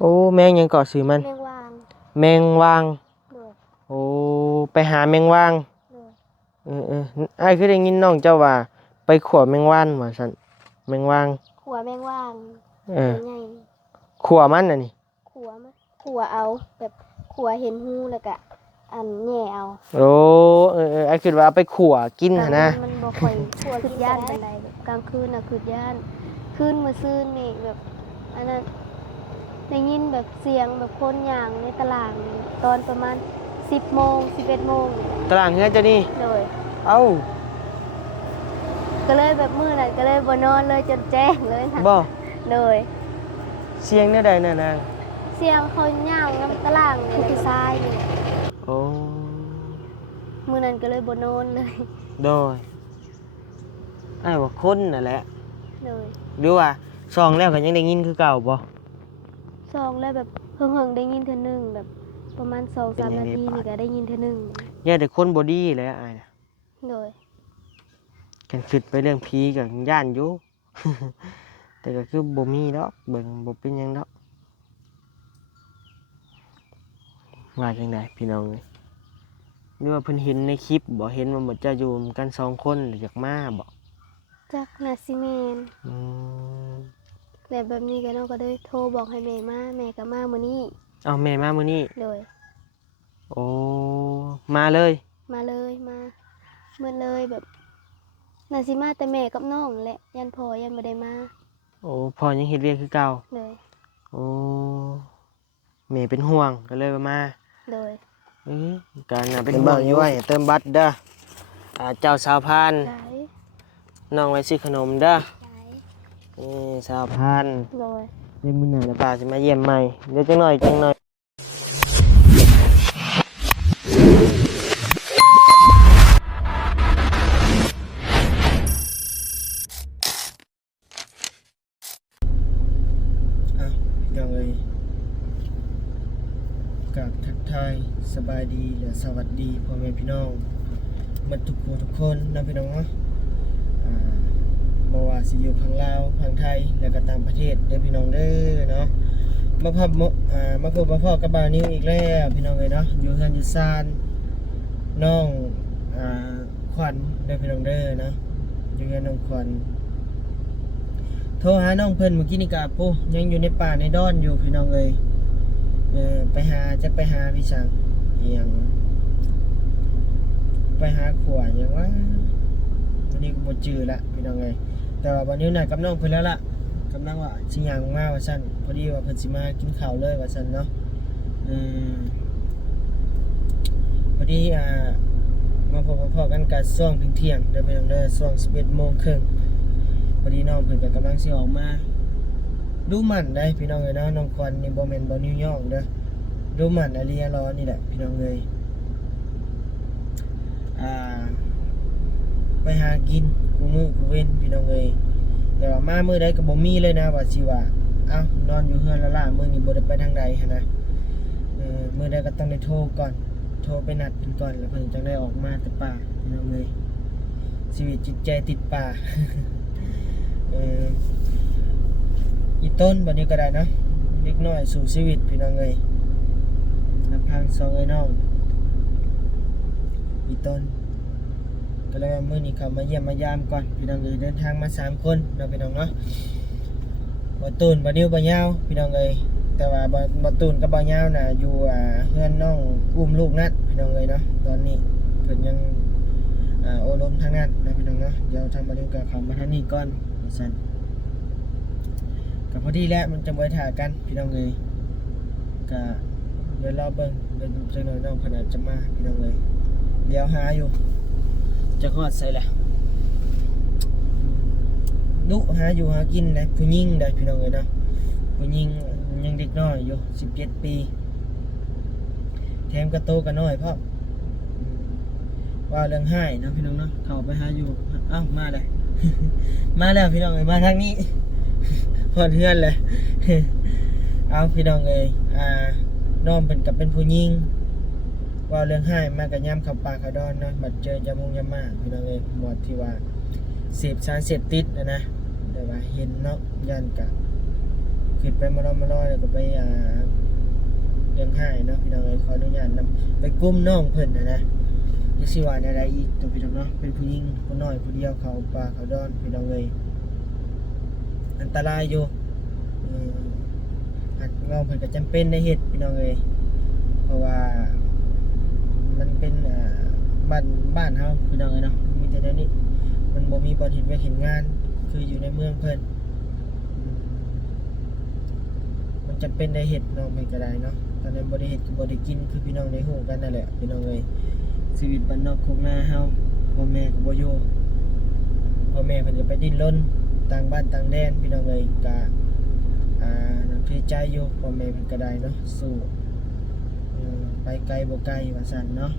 โอ้แมงยังเกาะซื้อมันแมงวางแมงวางโดยโอ้ไปหาแมงวางโดยอ้ายคือได้ยินน้องเจ้าว่าไปขัวแมงวันว่าซั่นแมงวางขัวแมงวางเออใหญ่ขัวมันน่ะนี่ขัวมั้ยขัวเอาแบบขัวเห็นหูแล้วก็อันแหน่เอาโอ้อ้ายคิดว่าเอาไปขัวกินหั่นนะมันบ่ค่อยขัวคือย่านปานใดแบบกลางคืนน่ะคือย่านคืนมื้อซื่นนี่แบบอันนั้นได้ยินแบบเสียงแบบคนย่างในตลาดตอนประมาณ10 โมง 11 โมงตารางเฮือนเจ้านี่เลย เอ้าก็เลยแบบมื้อนั้นก็เลยบ่นอนเลยจนแจ้งเลยนะบ่เลยเสียงแนวใดน่ะนาง เสียงเขาย่างน้ำตะล่างนี่คือทรายนี่ โอ้ มื้อนั้นก็เลยบ่นอนเลย โดยอ้ายว่าคนนั่นแหละ เลย หรือว่าซองแล้วก็ยังได้ยินคือเก่าบ่ ซองแล้วแบบเฮิงๆได้ยินเทื่อนึงแบบประมาณ 2-3 นาทีนี่ก็ได้ยินเทื่อนึงอย่าแต่คนบ่ดีเลยอ้ายน่ะ เลย กันคิดไปเรื่องผีก็ย่านอยู่ แต่ก็คือบ่มีดอกเบิ่งบ่เป็นหยังดอกว่าจังได๋พี่น้องเอ้ยหรือว่าเพิ่นเห็นในคลิปบ่เห็นว่าหมดจะอยู่กัน2คนหรืออยากมาบ่จักน่าสิแม่นอืมแบบนี้ก็น้องก็ได้โทรบอกให้แม่มาแม่ก็มามื้อนี้อ้าวแม่มามื้อนี้เลยโอ้มาเลย มาเลยมาเมื่อเลยแบบน่าสิมาแต่แม่กับน้องแหละยันพ่อยันบ่ได้มาโอ้พ่อยังเฮ็ดเวียกคือเก่าเลยโอ้แม่เป็นห่วงก็เลยมาเลยการน่ะเป็นห่วงอยู่ไว้เติมบัตรเด้อเจ้าสาวพาน ได้ น้องไว้ซื้อขนมเด้อ ได้ นี่สาวพาน เลย เดี๋ยวมื้อหน้าแล้วป้าสิมาเยี่ยมใหม่เดี๋ยวจังหน่อยพี่น้องเอ้ยกราบทักทายสบายดีและสวัสดีพ่อแม่พี่น้องหมดทุกคนนะพี่น้องเนาะบ่ว่าสิอยู่ฝั่งลาวฝั่งไทยแล้วก็ต่างประเทศเด้อพี่น้องเด้อเนาะมาพบมาพ่อกับบ่าวนิวอีกแล้วพี่น้องเอ้ยเนาะอยู่เฮือนอยู่ซ่านน้องขวัญเด้อพี่น้องเด้อเนาะอยู่เฮือนน้องขวัญโทรหาน้องเพิ่นเมื่อกี้นี่ก็ปุ๊ยังอยู่ในป่าในดอนอยู่พี่น้องเอ้ยไปหาพี่ช่างอีหยังไปหาขวดหยังวะวันนี้ก็บ่จื้อละพี่น้องเอ้ยแต่ว่าวันนี้นัดกับน้องเพิ่นแล้วล่ะกำลังว่าสิย่างมาว่าซั่นพอดีว่าเพิ่นสิมากินข้าวเลยว่าซั่นเนาะพอดีมาพบพ่อกันกับช่วงเที่ยงเด้อพี่น้องเด้อช่วง 11:30 น.พอดีน้องเพิ่นก็กำลังสิออกมาดูหมันได้พี่น้องเอ้ยเนาะน้องควันนี่บ่แม่นบ่นิวยอร์กเด้อดูหมันอาเรียรอนี่แหละพี่น้องเอ้ยไปหากินกูมื้อกูเว้นพี่น้องเอ้ยแต่ว่ามามื้อใดก็บ่มีเลยนะว่าสิว่านอนอยู่เฮือนแล้วล่ะมื้อนี้บ่ได้ไปทางใดหันนะมื้อใดก็ต้องได้โทรก่อนโทรไปนัดเพิ่นก่อนแล้วเพิ่นจังได้ออกมาแต่ป่าพี่น้องเอ้ยชีวิตจิตใจติดป่า อีต้นบัดนี้ก็ได้นะเล็กน้อยสู่ชีวิตพี่น้องเอ้ยนับพัง2เอ้ยน้องอีต้นก็เลยว่ามื้อนี้เขามาเยี่ยมมายามก่อนพี่น้องเอ้ยเดินทางมา3คนเนาะพี่น้องเนาะบ่ตูนบ่นิ้วบ่ยาวพี่น้องเอ้ยแต่ว่าบ่ตูนกับบ่ยาวน่ะอยู่เฮือนน้องอุ้มลูกนัดพี่น้องเอ้ยเนาะตอนนี้เพิ่นยังโอลมทางนั้นนะพี่น้องเนาะเดี๋ยวทางบ่นิ้วก็เข้ามาทางนี้ก่อนว่าซั่นก็พอดีแล้วมันจะไว้ถ่ากันพี่น้องเอ้ยก็เดี๋ยวรอเบิ่งเดี๋ยวจักหน่อยน้องเพิ่นอาจจะมาพี่น้องเอ้ยเดี๋ยวหาอยู่จะฮอดใส่แหละดุหาอยู่หากินได้ผู้หญิงได้พี่น้องเอ้ยเนาะผู้หญิงยังเด็กน้อยอยู่17 ปีแถมก็โตก็น้อยพร้อมว่าเรื่องให้นะพี่น้องเนาะเข้าไปหาอยู่มาเลย มาแล้วพี่น้องเอ้ยมาทางนี้ พอดเฮือนเลย เอาพี่น้องเอ้ยน้องเป็นกับเป็นผู้หญิงว่าเรื่องให้มากับย่ำขับปลาขาดอนเนาะบัดเจอยามงยามาพี่น้องเอ้ยหมดที่ว่าเสพสารเสพติดนะแต่ว่าเห็นเนาะยันกับ ขึ้นไปมาลอยแล้วก็ไปเลี้ยงหายเนาะพี่น้องเอ้ยขออนุญาตนำไปกุ้มน้องเพิ่นนะจะสิว่าอะไรอีกตัวพี่น้องเนาะเป็นผู้หญิงผู้น้อยผู้เดียวเขาป่าเขาดอนพี่น้องเอ้ยอันตรายอยู่หากน้องเพิ่นก็จำเป็นในเฮ็ดพี่น้องเอ้ยเพราะว่ามันเป็นบ้านเฮาพี่น้องเอ้ยเนาะมีแต่เดี๋ยวนี้มันบ่มีบ่อนเฮ็ดเวียกเฮ็ดงานคืออยู่ในเมืองเพิ่นมันจำเป็นได้เฮ็ดน้องเพิ่นก็ได้เนาะตอนนั้นบ่ได้เฮ็ดก็บ่ได้กินคือพี่น้องได้ฮู้กันนั่นแหละพี่น้องเอ้ยชีวิตบ้านนอกโคกนาเฮาพ่อแม่ก็บ่อยู่พ่อแม่เพิ่นก็ไปดิ้นรนต่างบ้านต่างแดนพี่น้องเอ้ยก็น้ำใจอยู่พ่อแม่เพิ่นก็ได้เนาะสู้ไปไกลบ่ไกลว่าซั่นเนาะ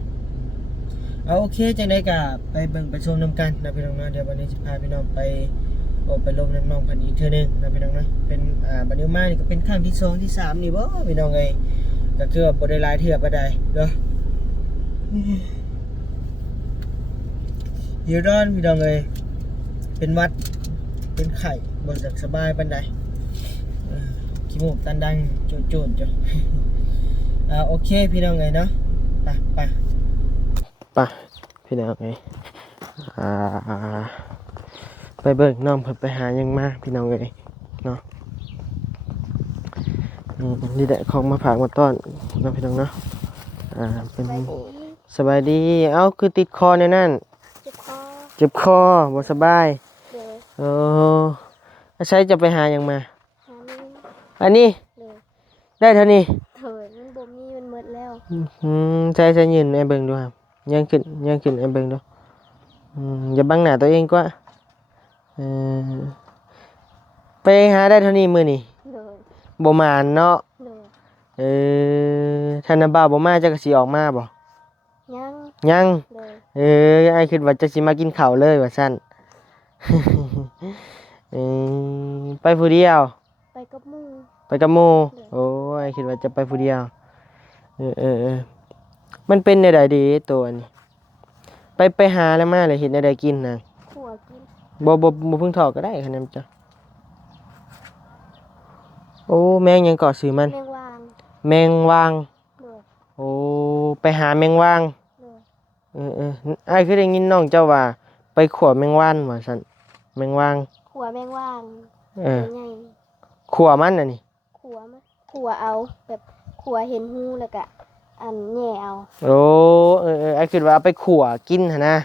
เอาโอเคจังได๋ก็ไปเบิ่งไปชมนํกันนะพี่น้องเนาะเดี๋ยววันนี้สิพาพี่น้องไปไปลงน้ำน้องเพิ่นอีกเทื่อนึงนะพี่น้องเนาะเป็นบัดนี้มานี่ก็เป็นครั้งที่2ที่3นี่บ่พี่น้องเอ้ยก็คือบ่ได้หลายเทื่อปานใดเด้อหิวร้อนพี่น้องเอ้ยเป็นหวัดเป็นไข้บ่จักสบายปานใดขี้มูกตันดังโจนๆจ้ะโอเคพี่น้องเอ้ยเนาะไปพี่น้องเอ้ยไปเบิ่งน้องเพิ่นไปหาหยังมาพี่น้องเอ้ยเนาะนี่แหละของมาฝากมาต้อนน้องพี่น้องเนาะเป็นสบายดีเอ้าคือติดคอในนั่นเจ็บคอบ่สบายใช้จะไปหาหยังมาอันนี้ได้เท่านี้มันบ่มีมันหมดแล้วใช้ยืนไอ้เบิ่งดูครับยังขึ้นไอ้เบิ่งดูอย่าบังหน้าตัวเองกว่าไปหาได้เท่านี้มื้อนี้บ่มานเนาะท่านน่ะบ่าวบ่มาจักสิออกมาบ่ยังไอ้คิดว่าจะสิมากินข้าวเลยว่าซั่นไปผู้เดียวไปกับหมู่โอ้ยคิดว่าจะไปผู้เดียวมันเป็นได้ใดดีตัวนี้ไปหาแล้วมาเลยเฮ็ดได้ใดกินน่ะขัวกินบ่เพิ่งถอกก็ได้คั่นน่ะจ้ะโอ้แมงยังเกาะซื้อมันแมงวางโอ้ไปหาแมงวางอ้ายคือได้ยินน้องเจ้าว่าไปขัวแมงวันว่าซั่นแมงวางขัวแมงวางใหญ่ขัวมันน่ะนี่ขัวเอาแบบขัวเห็นหูแล้วก็แหน่เอาโอ้อ้ายคิดว่าเอาไปขัวกินหั่นนะ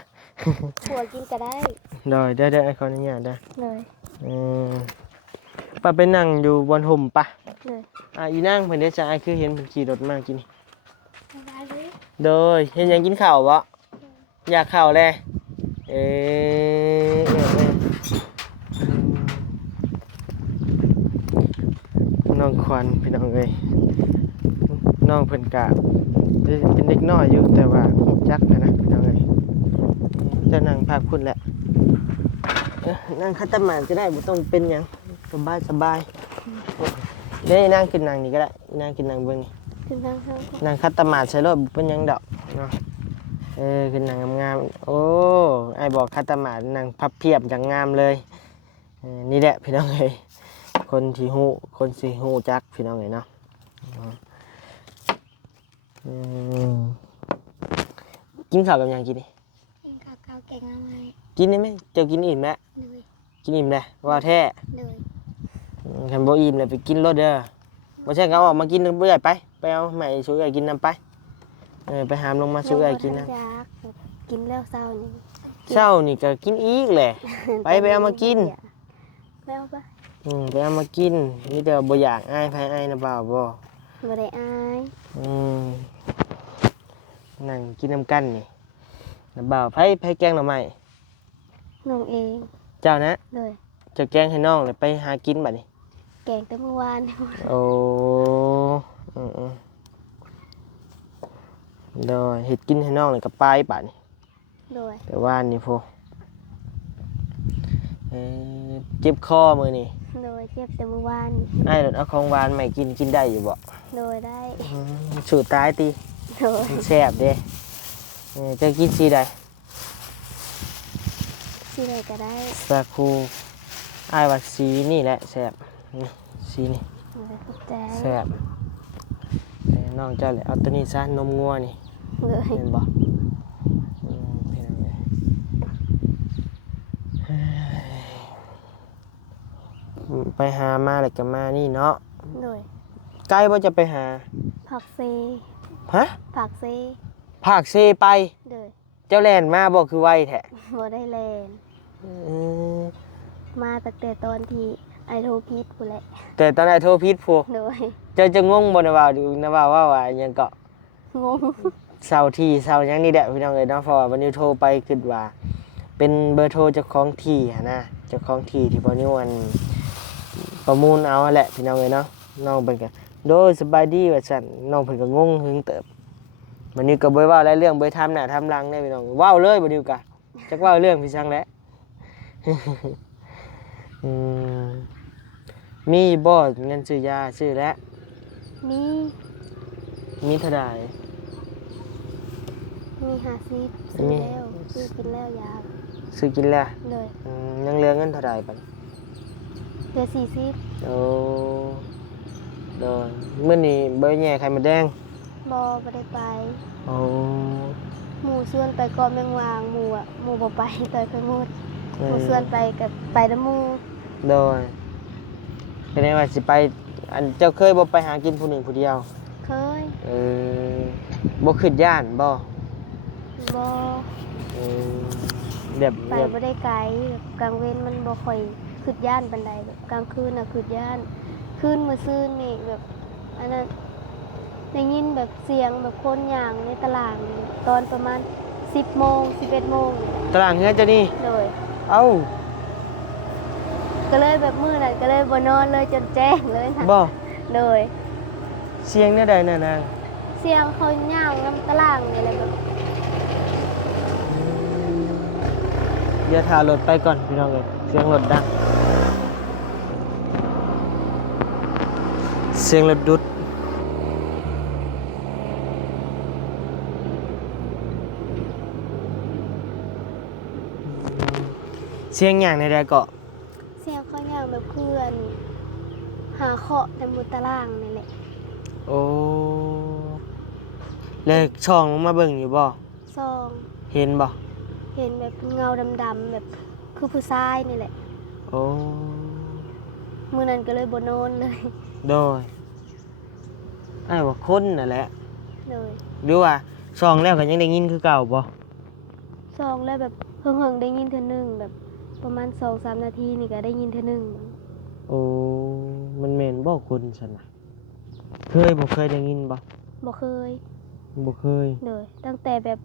ขัวกินก็ได้ได้อ้ายขออนุญาตได้เลยป้าไปนั่งอยู่บนห่มปะอีนั่งเพิ่นได้จ้ะอ้ายคือเห็นเพิ่นขี่รถมากินโดยเห็นหยังกินข้าวบ่อยากข้าวแลน้องควันพี่น้องเอ้ยน้องเพิ่นกะเป็นเด็กน้อยอยู่แต่ว่าฮู้จักนะพี่น้องเอ้ยจะนั่งพักคุณแหละนั่งคัตมาดก็ได้บ่ต้องเป็นหยังสบายได้นั่งขึ้นนั่งนี่ก็ได้นั่งขึ้นนั่งเบิ่งนี่นั่งคัตมาดใส่รถบ่เป็นหยังดอกเนาะขึ้นนั่งงามๆโอ้ไอ้บอกคัตมาดนั่งพับเพียบจังงามเลยนี่แหละพี่น้องเอ้ยคนสิฮู้จักพี่น้องเอ้ยเนาะกินข้าวกับหยังกินนี่กินข้าวแกงหน่อไม้กินได้มั้ยเจ้ากินอิ่มแล้วกินอิ่มแล้วว่าแท้คันบ่อิ่มแล้วไปกินรถเด้อบ่ใช่เขาออกมากินเบื่อไปเอาใหม่ช่วยกินน้ำไปไปหามลงมาช่วยกินน้ำกินแล้วเช้านี่ก็กินอีกแหละไปเอามากินไปเอาไปเอามากินนี่แต่บ่อยากอายไผอายนะบ่าวบ่ได้อายนั่งกินน้ำกันนี่นะบ่าวไผแกงหน่อไม้น้องเองเจ้านะจะแกงให้น้องเลยไปหากินบัดนี้แกงแต่เมื่อวานโอ้โดยเฮ็ดกินให้น้องเลยกับปลายบัดนี้แต่ว่านนี่พอเจ็บคอมื้อนี้เจ็บแต่เมื่อวานอ้ายเอาของหวานใหม่กินได้อยู่บ่ได้สูตรตายติแซ่บเด้จะกินสีใดก็ได้สาคูอ้ายว่าสีนี่แหละแซ่บนี่สีนี่ เลยขอบใจ แซ่บน้องเจ้าเลยเอาตัวนี้ซะนมงัวนี่ เลย เห็นบ่พี่น้องเลยไปหามาแล้วก็มานี่เนาะ เลย ใกล้บ่จะไปหา ผักเซ ฮะ ผักเซ ภาคเซไป เลย เจ้าแล่นมาบ่คือไวแท้ บ่ได้แลน อืม มาตั้งแต่ตอนที่ไอโทรพิษพู้นแหละ แต่ตอนนั้นโทรผิดพู เลย เจ้าจะงงบ่นะว่าดูนะว่าอิหยังก็ งง เสาที่เสาหยังนี่แหละพี่น้องเอ้ยเนาะเพราะว่าวันนี้โทรไปคิดว่า เป็นเบอร์โทรเจ้าของที่หั้นนะเจ้าของที่ที่บ่นิวันประมูลเอาแหละพี่น้องเอ้ยเนาะน้องเพิ่นก็โดยสบายดีว่าซั่นน้องเพิ่นก็งงหึงเติบวันนี้ก็บ่เว้าหลายเรื่องบ่ทำหน้าทำหลังได้พี่น้องเว้าเลยบ่ดีกว่าจักเว้าเรื่องพี่ช่างแหละ อืมมีบ่เงินซื้อยาซื้อแล้ว มี มีเท่าใด มี50ซื้อแล้วซื้อกินแล้วยา ซื้อกินแล้ว เลย ยังเหลือเงินเท่าใดบัด เหลือ40 โอ้โดนมื้อนี้เบอร์แย่ไข่มดแดง บ่ได้ไป โอ้ หมู่ชวนไปก่อนแมงวางหมู่หมู่บ่ไปต่อยไปหมดหมู่ชวนไปกับไปนำหมู่ โดนเป็นไงว่าสิไปอันเจ้าเคยบ่ไปหากินผู้หนึ่งผู้เดียว เคย เออบ่ขึ้นย่านบ่ บ่ เออแบบ ไปบ่ได้ไกลแบบกลางเว้นมันบ่ค่อยขึ้นย่านปานใดแบบกลางคืนน่ะขึ้นย่านคืนมื้อซื่นนี่แบบอันนั้นได้ยินแบบเสียงแบบคนย่างในตลาดนี่ตอนประมาณ10 โมง 11 โมงนี่ ตารางเฮือนเจ้านี่ เลย เอ้า ก็เลยแบบมื้อนั้นก็เลยบ่นอนเลยจนแจ้งเลยนะ บ่ เลย เสียงแนวใดน่ะนาง เสียงเขาย่างนำตลาดนี่แหละแบบ เดี๋ยวถ่ารถไปก่อนพี่น้องเอ้ยเสียงรถดังเสียงรถดุดเสียงอย่างในใดเกาะ เสียงเขาย่างแบบเพื่อนหาเคาะในมุตารางนี่แหละ โอ้แล้วช่องลงมาเบิ่งอยู่บ่ ซอง เห็นบ่ เห็นแบบเงาดำๆแบบคือผู้ชายนี่แหละ โอ้ มื้อนั้นก็เลยบ่นอนเลย โดยไอ้ายว่าคนน่ะแหละ เลย หรือว่าช่องแล้วก็ยังได้ยินคือเก่าบ่ ซองแล้วแบบเฮิงๆได้ยินเทื่อนึงแบบประมาณ 2-3 นาทีนี่ก็ได้ยินเทื่อนึง โอ้มันแม่นบ่คนซั่นน่ะเคยบ่เคยได้ยินบ่ บ่เคย บ่เคย เลยตั้งแต่แบบ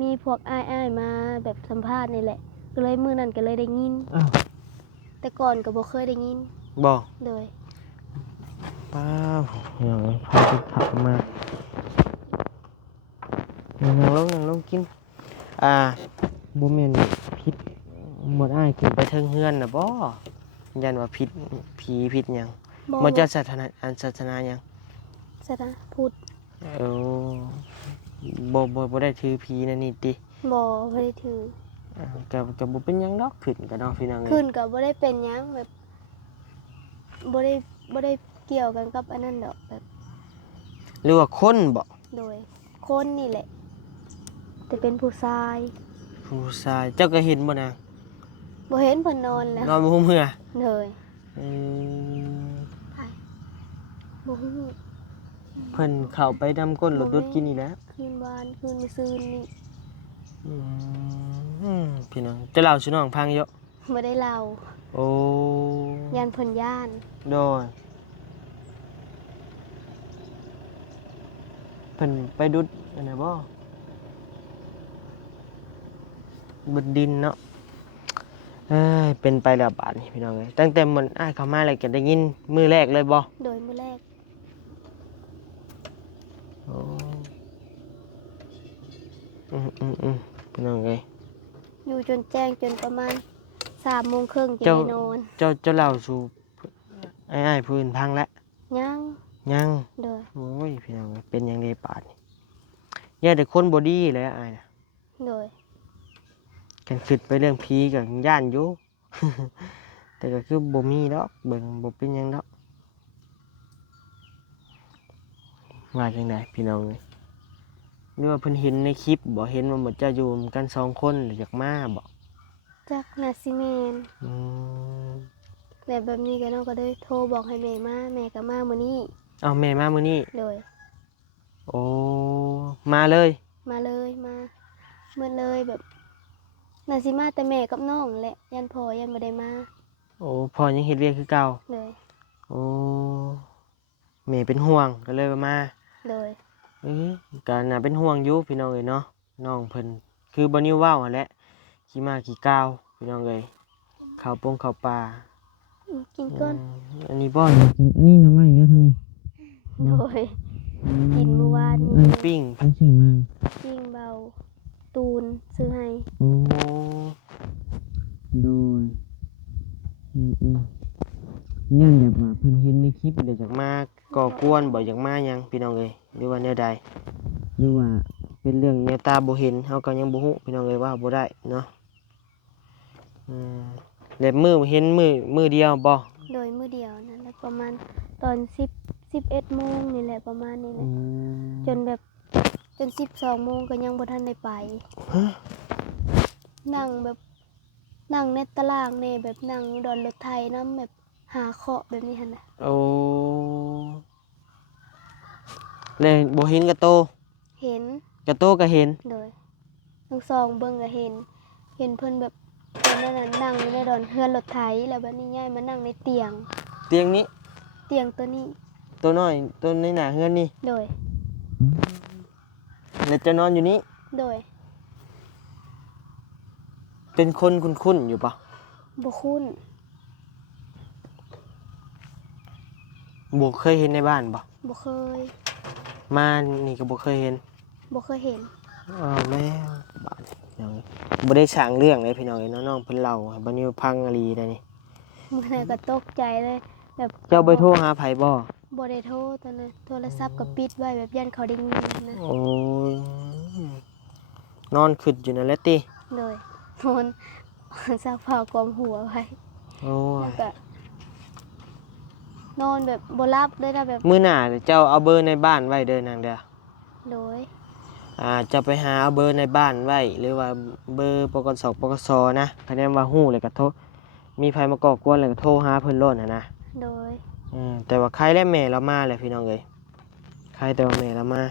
มีพวกอ้ายๆมาแบบสัมภาษณ์นี่แหละก็เลยมื้อนั้นก็เลยได้ยิน อ้าว แต่ก่อนก็บ่เคยได้ยิน บ่ เลย ป้าวอย่างพาไปผักมานั่งลงกินบ่แม่นพิษหมดอ้ายขึ้นไปเทิงเฮือนน่ะบ่ยันว่าพิษผีพิษหยังบ่เจ้าศาสนาหยัง สนะพูด เออบ่ได้ถือผีนั่นนี่ติ บ่ได้ถือ ก็บ่เป็นหยังดอกขึ้นก็ดอกพี่น้อง ขึ้นก็บ่ได้เป็นหยังแบบบ่ได้เกี่ยวกันกับอันนั้นดอกแบบ หรือว่าคนบ่ โดยคนนี่แหละแต่เป็นผู้ชาย ผู้ชายเจ้าก็เห็นบ่นาง บ่เห็นเพิ่นนอนแล้ว นอนบ่ฮู้เมื่อ เลย เออ บ่ฮู้ เพิ่นเข้าไปดำก้นรถดุดกินนี่แหละ คืนวานคืนมื้อซืนนี่ พี่น้องจะเล่าสู่น้องพังเยอะ บ่ได้เล่า โอ้ ย่านเพิ่นย่าน โดยเพิ่นไปดุดอันไหนบ่บนดินเนาะเอ้ยเป็นไปแล้วบาดนี้พี่น้องเอ้ยตั้งแต่มันอ้ายเข้ามาแล้วก็ได้ยินมื้อแรกเลยบ่ โดยมื้อแรก โอ้พี่น้องเอ้ย อยู่จนแจ้งจนประมาณ 3:30 นจึง เจ้า ได้นอน เจ้าเล่าสู่อ้ายๆผู้อื่นพังแล้ว ยัง ยัง โดย โอ้ยพี่น้องเอ้ยเป็นหยังไงบาดนี้แย่แต่คนบ่ดีแหล้วอ้ายน่ะ โดย กันคิดไปเรื่องผีกับย่านอยู่ แต่ก็คือบ่มีดอกเบิ่งบ่เป็นหยังดอก ว่าจังไดพี่น้องเอ้ยหรือว่าเพิ่นเห็นในคลิปบ่เห็นว่าหมดจะอยู่กัน2คนหรืออยากมาบ่ จักน่าสิแม่น อืม แบบนี้ก็น้องก็เลยโทรบอกให้แม่มาแม่ก็มามื้อนี้ เอาแม่มามื้อนี้ เลย โอ้มาเลย มาเลยมาเมื่อเลยแบบน่าสิมาแต่แม่กับน้องแหละยันพ่อยันบ่ได้มา โอ้พ่อยังเฮ็ดเวียกคือเก่า เลย โอ้แม่เป็นห่วงก็เลยมา เลย ก็น่าเป็นห่วงอยู่พี่น้องเอ้ยเนาะน้องเพิ่นคือบ่นิวเว้าหั่นแหละขี้มาขี้กาวพี่น้องเอ้ยข้าวปงข้าวปลา กินก้อน อันนี้บ่อันนี้น้ำมันก็เท่านี้ โดยกินเมื่อวาน อั นี้ นปิ้งเพิ่นซื้อมา ปิ้งเบาตูนซื้อให้ โอ้โดยย่านแบบว่าเพิ่นเห็นในคลิปเดี๋ยวอยากมาก่อกวนบ่อยากมาหยังพี่น้องเอ้ยหรือว่าแนวใดหรือว่าเป็นเรื่องแนวตาบ่เห็นเฮาก็ยังบ่ฮู้พี่น้องเอ้ยว่าบ่ได้เนาะแล้วมื้อเห็นมื้อเดียวบ่ โดยมื้อเดียวนั่นแหละประมาณตอน11 โมงนี่แหละประมาณนี้แหละจนแบบจน12 โมงก็ยังบ่ทันได้ไป ฮะ นั่งแบบนั่งในตารางนี่แบบนั่งดอนรถไถน้ำแบบหาเคาะแบบนี้หั่นน่ะ โอ้แล้วบ่เห็นกระโต เห็น กระโตก็เห็น โดยทั้งสองเบิ่งก็เห็นเพิ่นแบบตอนนั้นน่ะนั่งอยู่ในดอนเฮือนรถไถแล้วบัดนี้ย้ายมานั่งในเตียง เตียงนี้ เตียงตัวนี้ ตัวน้อยตัวในหน้าเฮือนนี่ โดย แล้วจะนอนอยู่นี้ โดย เป็นคนคุ้นๆอยู่ปะ บ่คุ้น บ่เคยเห็นในบ้านปะ บ่เคย มานี่ก็บ่เคยเห็น บ่เคยเห็น อ้าวแม่บ้านอย่างนี้บ่ได้สร้างเรื่องเลยพี่น้องเอ้ยน้องๆเพิ่นเล่าให้บัดนี้พังอลีได้นี่ มื้อนั้นก็ตกใจเลยแบบ เจ้าไปโทรหาไผบ่ บ่ได้โทรตอนนั้นโทรศัพท์ก็ปิดไว้แบบยันเขาได้ยินนะ โอ้ยนอนขึ้นอยู่นั่นแหละติ โดยนอนซักผ้ากอมหัวไว้ โอ้ย แล้วก็นอนแบบบ่หลับเลยนะแบบ มื้อหน้าเจ้าเอาเบอร์ในบ้านไว้เด้อนางเด้อ โดย จะไปหาเอาเบอร์ในบ้านไว้หรือว่าเบอร์ปกสปกสนะคะแนนว่าฮู้เลยก็โทรมีไผมาก่อกวนแล้วก็โทรหาเพิ่นโลดนะ โดย แต่ว่าใครและแม่เรามาแหละพี่น้องเอ้ยใครแต่ว่าแม่เรามา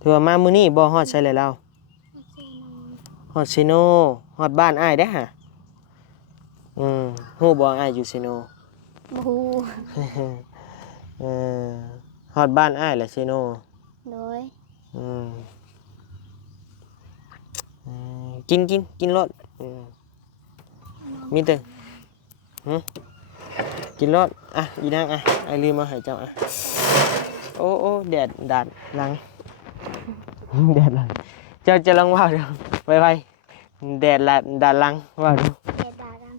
ถือว่ามามื้อนี้บ่ฮอดใช่เลยเราฮอดซิโนฮอดบ้านอ้ายเด้อฮะฮู้บ่อ้ายอยู่ซิโน บ่ฮู้ เออฮอดบ้านอ้ายแหละซิโน โดย กินรถมีแต่กินรถอ่ะอีนางอ่ะไอ้ลืมมาให้เจ้าอ่ะโอ้แดดดัดหลัง แดดหลังเจ้าจะลองว่าดูไปแดดดัดหลังว่าดู แดดดาลัง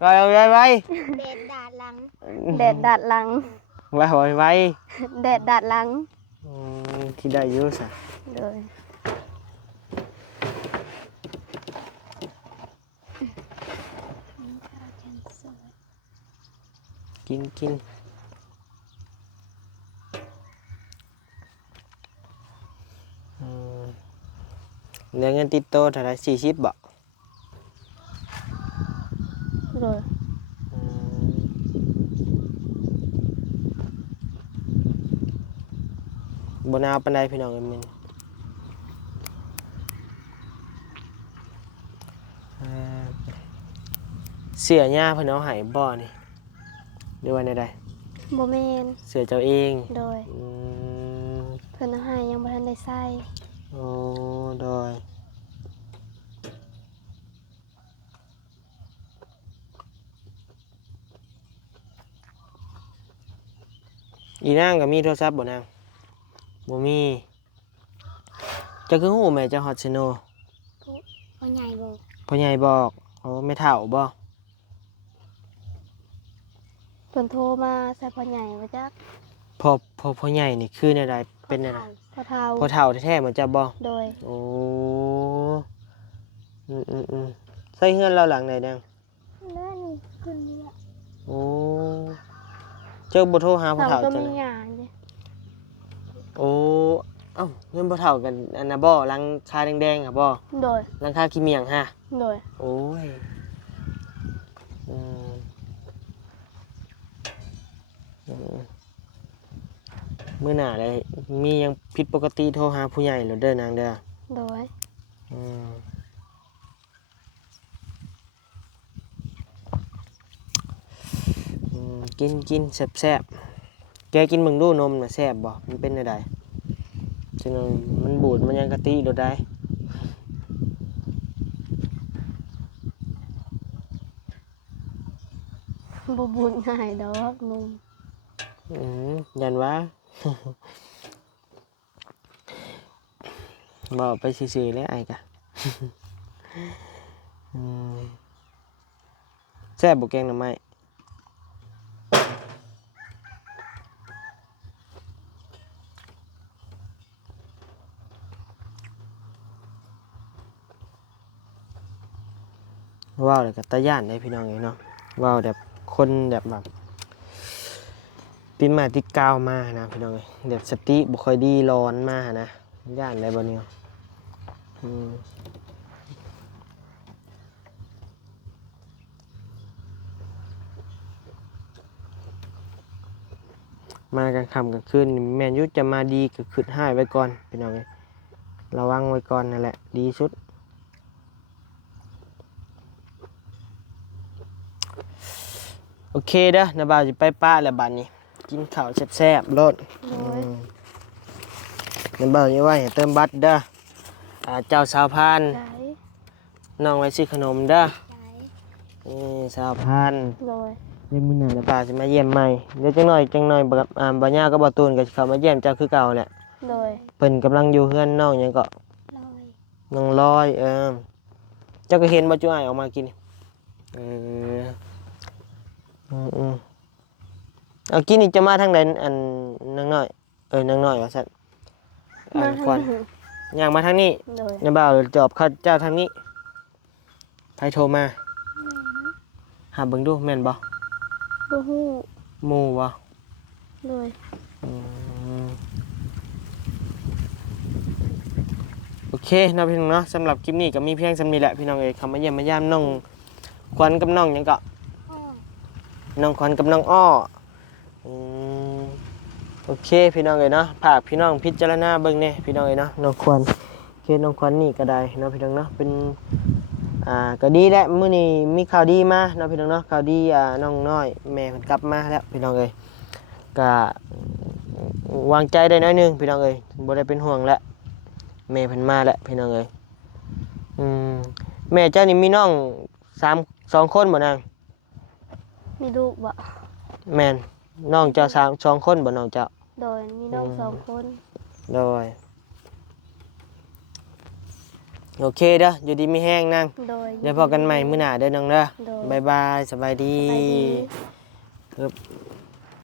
ไป แดดดาลังแดดดาลัง ไป แดดดาลัง ที่ได้อยู่ซะ โดย กินเหลือเงินติดโตเท่าไหร่40บ่ โดย บ่นาวปานใดพี่น้องเอ้ยมื้อนี้เสื้อย่าเพิ่นเอาให้บ่นี่หรือว่าแนวใด บ่แม่น เสื้อเจ้าเอง โดยเพิ่นเอาให้ยังบ่ทันได้ใส่ โอ้โดยอีนางก็มีโทรศัพท์บ่นางบ่มีเจ้าคือฮู้แม่เจ้าฮอดซิโน พ่อใหญ่บอก พ่อใหญ่บอกโอ้แม่เฒ่าบ่ เพิ่นโทรมาใส่พ่อใหญ่ว่าจัก พ่อใหญ่นี่คือแนวใดเป็นแนวใด พ่อเฒ่า พ่อเฒ่าแท้ๆเหมือนจะบ่ โดย โอ้ใส่เฮือนเราหลังไหนดัง แล้วนี่ขึ้นนี่ โอ้เจ้าบ่โทรหาพ่อ เฒ่า เฒ่า ก็ จัง มี เลย หยาเด้ โอ้เอ้าเงินบ่เท่ากันอันน่ะบ่หลังคาแดงๆอ่ะบ่ โดย หลังคาขี้เมียงฮะ โดย โอ้ยอืมอืมมื้อหน้าเลยมีหยังผิดปกติโทรหาผู้ใหญ่แล้วเด้อนางเด้อ โดย อืมกินแซ่บๆแกกินเบิ่งดูนมน่ะแซ่บบ่มันเป็นจังไดจังนั้นมันบูดมันยังกะติโดดได้ บ่บุญง่ายดอกนุ่ม ยันว่า บอกไปซื่อๆแล้วไอ้กะ อืมแซ่บบ่แกงหน่อไม้ว้าวเลยกับตาย่านได้พี่น้องเอ้ยเนาะว้าวแบบคนแบบติดมาติดกาวมานะพี่น้องเอ้ยแบบสติบ่ค่อยดีร้อนมานะย่านได้บ่เนี่ยอืมมากันค่ำกลางคืนนี่แม่นอยุจะมาดีก็ขึ้นห้ายไว้ก่อนพี่น้องเอ้ยระวังไว้ก่อนนั่นแหละดีสุดโอเคเด้อนะบ่าวสิไปป้าแล้วบัดนี้กินข้าวแซ่บๆโลด โดย น้ำเบาอย่าว่าให้เติมบัตรเด้อเจ้าสาวพาน ใจ น้องไว้ซื้อขนมเด้อ ใจ นี่สาวพาน โดย เดี๋ยวมื้อหน้าน้าป้าสิมาเยี่ยมใหม่เดี๋ยวจังหน่อยบ่ย่าก็บ่ตูนก็สิเข้ามาเยี่ยมเจ้าคือเก่าแหละ โดย เพิ่นกำลังอยู่เฮือนน้องหยังก็ ลอย น้องลอยเจ้าก็เห็นบ่จุอ้ายออกมากินเอออืมเอากินนี่จะมาทางใดอันนางน้อยนางน้อยว่าซั่น มา ก่อน ทางนี้ ย่างมาทางนี้ โดย น้าบ่าวจอบเข้าเจ้าทางนี้ใครโทรมาหาเบิ่งดูแม่นบ่ บ่ฮู้ หมู่บ่ โดย อืมโอเคเนาะพี่น้องเนาะสำหรับคลิปนี้ก็มีเพียงส่ำนี้แหละพี่น้องเอ้ยเข้ามาเยี่ยมมายามน้องขวัญกับน้องหยังก็น้องขวัญกับน้องอ้ออืมโอเคพี่น้องเอ้ยเนาะฝากพี่น้องพิจารณาเบิ่งแน่พี่น้องเอ้ยเนาะน้องขวัญโอเคน้องขวัญนี่ก็ได้เนาะพี่น้องเนาะเป็นก็ดีแหละมื้อนี้มีข่าวดีมาเนาะพี่น้องเนาะข่าวดีน้องน้อยแม่เพิ่นกลับมาแล้วพี่น้องเอ้ยก็วางใจได้น้อยหนึงพี่น้องเอ้ยบ่ได้เป็นห่วงแล้วแม่เพิ่นมาแล้วพี่น้องเอ้ยแม่เจ้านี่มีน้อง2คนบ่นาง มีลูกบ่ แม่นน้องเจ้า2คนบ่น้องเจ้า โดยมีน้อง2 คน โดยโอเคเด้ออยู่ดีมีแห้งนาง โดย เดี๋ยวพอกันใหม่มื้อหน้าเด้อน้องเด้อ โดย บ๊ายบายสบายดี ไปดี ครับ